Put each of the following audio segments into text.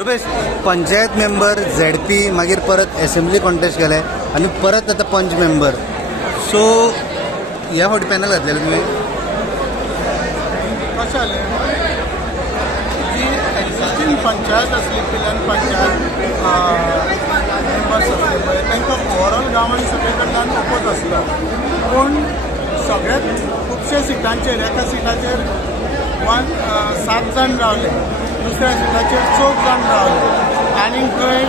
Rupesh, panchayat member ZP मागीर परत assembly contest केले आणि परत आता पंच मेंबर. सो ह्या फावटी पॅनल घातलेले तुवें कशें जालें जी एक्झिस्टींग पंचायत आसली पिलन पंचायत मेंबर्स आसले पळय तांकां ओवरऑल गांवांत सगळे कडल्यान ओपोज आसलो. पूण सगळ्यात खुबशे सिटांचेर एका सिटाचेर 7 जाण रावले, दुसऱ्या सिटाचेर 4 जाण रावले आनी खंय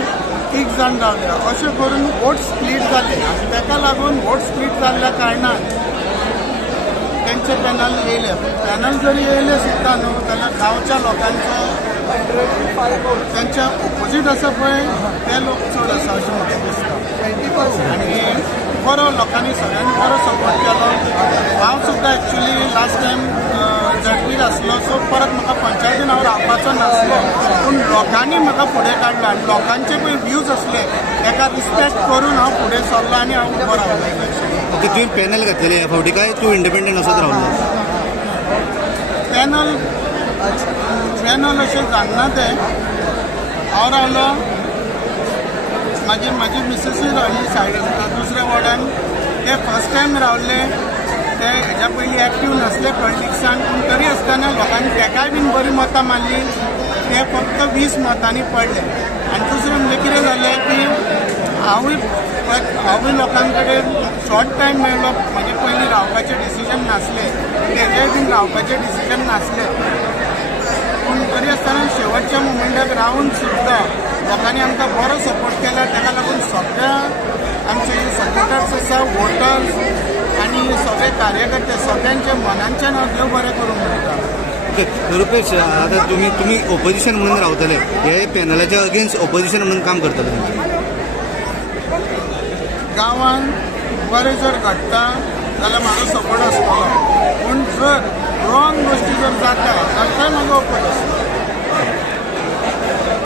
1 जाण रावले. अशें करून वोट स्प्लीट जाले आनी ताका लागून वोट स्प्लीट जाल्ल्या कारणान तेंचे पॅनल येयले. पॅनल जरी येयले सुद्दां न्हू जाल्यार गांवच्या लोकांचो तेंच्या ऑपोजीट आसा पळय ते लोक चड आसा अशें म्हाका दिसता. आनी बरो लोकांनी सगळ्यांनी बरो सपोर्ट केलो. हांव सुद्दां एक्चुली लास्ट टायम ZP आसलो, सो परत म्हाका पंचायतीन हांव रावपाचो नासलो. पूण लोकांनी म्हाका फुडें काडलो आनी लोकांचे पळय व्यूज असले ताका रिस्पेक्ट करून हांव फुडें सरलो आनी हांव उबो रावलो. तुवें पॅनल घातलेले ह्या फावटी काय तूं इंडिपेंडंट असोच रावलो? पॅनल अशें जाणना तें हांव रावलो. म्हाजी मिसेसूय रावली सायडीन दुसऱ्या वॉर्डान. ते फर्स्ट टायम रावले, ते हेज्या पयलीं एक्टीव नासले पॉलिटिक्सान, पूण तरी आसतना लोकांनी तेकाय बीन बरी मतां मारली. ते फक्त 20 मतांनी पडले. आनी दुसरें म्हणजे कितें जालें की हांवूय लोकां कडेन शॉर्ट टायम मेळ्ळो. म्हाजे पयलीं रावपाचें डिसिजन नासलें, तेजेय बीन रावपाचें डिसिजन नासलें. पूण तरी आसतना शेवटच्या मुमेंटाक रावन सुद्दां लोकांनी आमकां बरो सपोर्ट केला. ताका लागून सगळ्या आमचे सपोर्टर्स आसा, वोटर्स आनी सगळे कार्यकर्ते सगळ्यांच्या मनांच्यान हांव देव बरें करूंक मेळटा. रुपेश, आता तुम्ही ओपोजिशन म्हणून रावतले, हे पॅनलाच्या अगेन्स्ट ओपोजिशन म्हणून काम करतले. गांवांत बरें जर घडटा जाल्यार म्हाजो सपोर्ट आसतलो. पूण जर रॉंग गोश्टी जर जाता जाल्यार म्हाजो ओपोज आसतलो.